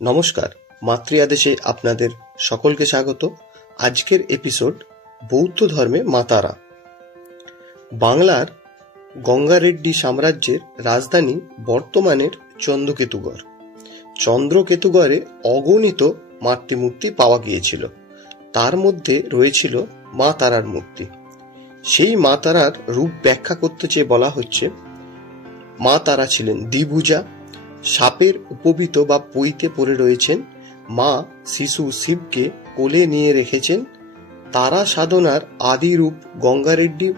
নমস্কার, মাতৃ আদেশে আপনাদের সকলকে স্বাগত। আজকের এপিসোড বৌদ্ধ ধর্মে মা তারা। বাংলার গঙ্গারেড্ডি সাম্রাজ্যের রাজধানী বর্তমানের চন্দ্রকেতুগড়। চন্দ্রকেতুগড়ে অগণিত মাতৃমূর্তি পাওয়া গিয়েছিল, তার মধ্যে রয়েছিল মা তারার মূর্তি। সেই মা তারার রূপ ব্যাখ্যা করতে চেয়ে বলা হচ্ছে, মা তারা ছিলেন দ্বিভুজা, সাপের উপবীত বা পইতে পড়ে রয়েছেন। মা শিশু শিবকে কোলে নিয়ে রেখেছেন। তারা সাধনার আদি রূপ গঙ্গারেড্ডি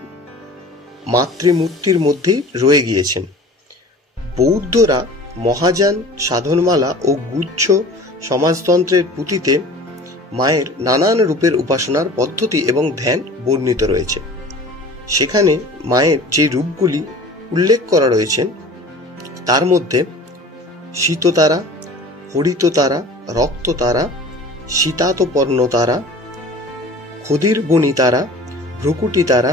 মাতৃমূর্তির মধ্যেই রয়ে গিয়েছেন। বৌদ্ধরা মহাযান, সাধনমালা ও গুচ্ছ সমাজতন্ত্রের পুঁথিতে মায়ের নানান রূপের উপাসনার পদ্ধতি এবং ধ্যান বর্ণিত রয়েছে। সেখানে মায়ের যে রূপগুলি উল্লেখ করা রয়েছেন তার মধ্যে শীততারা, হরিততারা, রক্ততারা, শীতাতপর্ণ তারা, ক্ষুদিরবনি তারা, ভ্রুকুটি তারা,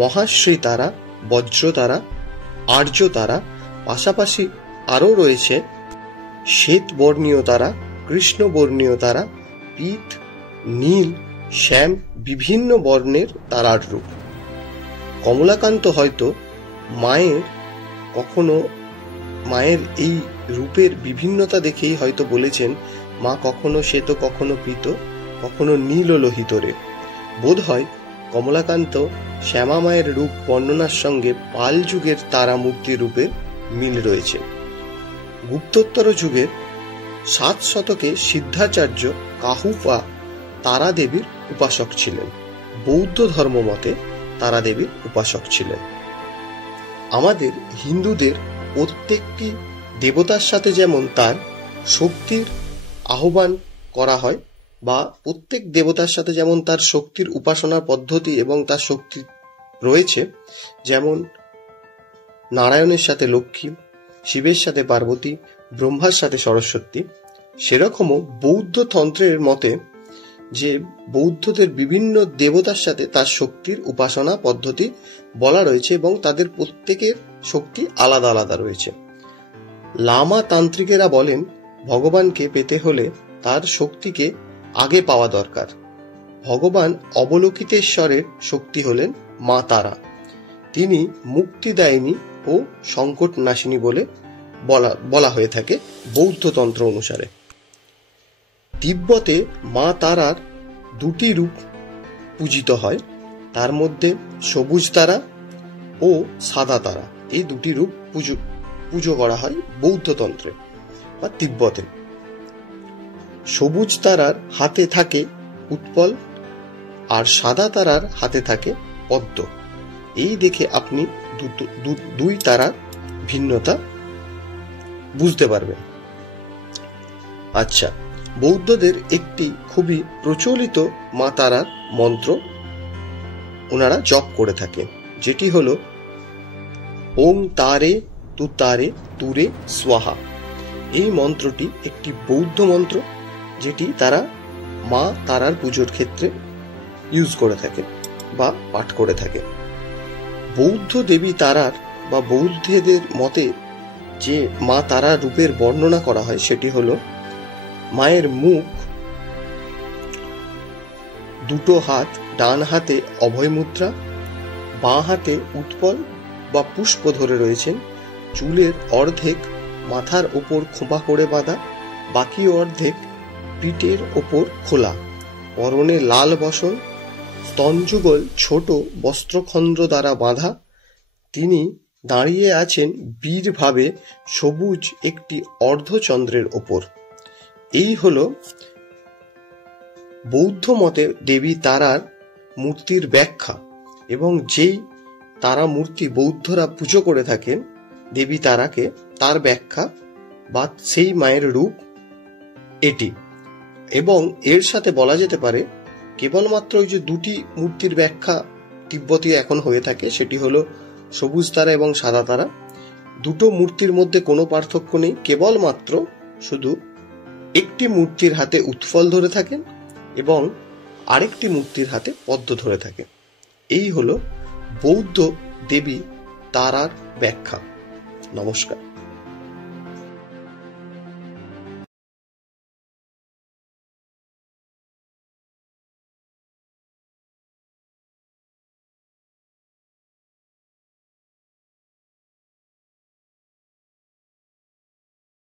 মহাশ্রী তারা, বজ্রতারা, আর্য তারা, পাশাপাশি আরও রয়েছে শ্বেতবর্ণীয় তারা, কৃষ্ণবর্ণীয় তারা, পীত, নীল, শ্যাম, বিভিন্ন বর্ণের তারার রূপ। কমলাকান্ত হয়তো মায়ের এই রূপের বিভিন্নতা দেখেই হয়তো বলেছেন, মা কখনো শ্বেত, কখনো পীত, কখনো নীল ও লোহিত রে। বোধ হয় কমলাকান্ত শ্যামা মায়ের রূপ বর্ণনার সঙ্গে পাল যুগের তারা মূর্তির রূপের মিল রয়েছে। গুপ্তোত্তর যুগের 7 শতকে সিদ্ধাচার্য কাহুপা তারা দেবীর উপাসক ছিলেন। বৌদ্ধ ধর্ম মতে তারা দেবীর উপাসক ছিলেন। আমাদের হিন্দুদের প্রত্যেকটি দেবতার সাথে যেমন তার শক্তির আহ্বান করা হয়, বা প্রত্যেক দেবতার সাথে যেমন তার শক্তির উপাসনার পদ্ধতি এবং তার শক্তি রয়েছে, যেমন নারায়ণের সাথে লক্ষ্মী, শিবের সাথে পার্বতী, ব্রহ্মার সাথে সরস্বতী, সেরকমও বৌদ্ধ তন্ত্রের মতে যে বৌদ্ধদের বিভিন্ন দেবতার সাথে তার শক্তির উপাসনা পদ্ধতি বলা রয়েছে এবং তাদের প্রত্যেকের শক্তি আলাদা আলাদা রয়েছে। লামা তান্ত্রিকেরা বলেন, ভগবানকে পেতে হলে তার শক্তিকে আগে পাওয়া দরকার। ভগবান অবলোকিতেশ্বরের শক্তি হলেন মা তারা। তিনি মুক্তিদায়িনী ও সংকট নাশিনী বলে বলা হয়ে থাকে বৌদ্ধ তন্ত্র অনুসারে। তিব্বতে মা তারার 2টি রূপ পূজিত হয়, তার মধ্যে সবুজ তারা ও সাদা তারা, এই 2টি রূপ পুজো করা হয় বৌদ্ধ তন্ত্রে বা তিব্বতে। সবুজ তারার হাতে থাকে উৎপল আর সাদা তারার হাতে থাকে পদ্ম। এই দেখে আপনি দুই তারার ভিন্নতা বুঝতে পারবেন। আচ্ছা, বৌদ্ধদের একটি খুবই প্রচলিত মা তারার মন্ত্র ওনারা জপ করে থাকেন, যেটি হলো ওং তারে তু তারে তুরে স্বাহা। এই মন্ত্রটি একটি বৌদ্ধ মন্ত্র, যেটি তারা মা তারার পুজোর ক্ষেত্রে ইউজ করে থাকে বা পাঠ করে থাকে। বৌদ্ধ দেবী তারার বা বৌদ্ধদের মতে যে মা তারার রূপের বর্ণনা করা হয় সেটি হলো মায়ের মুখ, 2টো হাত, ডান হাতে অভয় মুদ্রা, বাঁ হাতে উৎপল বা পুষ্প ধরে রয়েছেন, চুলের অর্ধেক মাথার ওপর খোঁপা করে বাঁধা, বাকি অর্ধেক পিঠের ওপর খোলা, পরনে লাল বসন, স্তনযুগল ছোট বস্ত্রখণ্ড দ্বারা বাঁধা। তিনি দাঁড়িয়ে আছেন বীরভাবে সবুজ একটি অর্ধচন্দ্রের ওপর। এই হলো বৌদ্ধ মতে দেবী তারার মূর্তির ব্যাখ্যা, এবং যেই তারা মূর্তি বৌদ্ধরা পুজো করে থাকেন দেবী তারাকে, তার ব্যাখ্যা বা সেই মায়ের রূপ এটি। এবং এর সাথে বলা যেতে পারে কেবলমাত্র ওই যে 2টি মূর্তির ব্যাখ্যা তিব্বতী এখন হয়ে থাকে, সেটি হলো সবুজ তারা এবং সাদা তারা। 2টো মূর্তির মধ্যে কোনো পার্থক্য নেই, কেবলমাত্র শুধু একটি মূর্তির হাতে উৎফল ধরে থাকেন এবং আরেকটি মূর্তির হাতে পদ্ম ধরে থাকে। এই হলো বৌদ্ধ দেবী তারার ব্যাখ্যা। নমস্কার।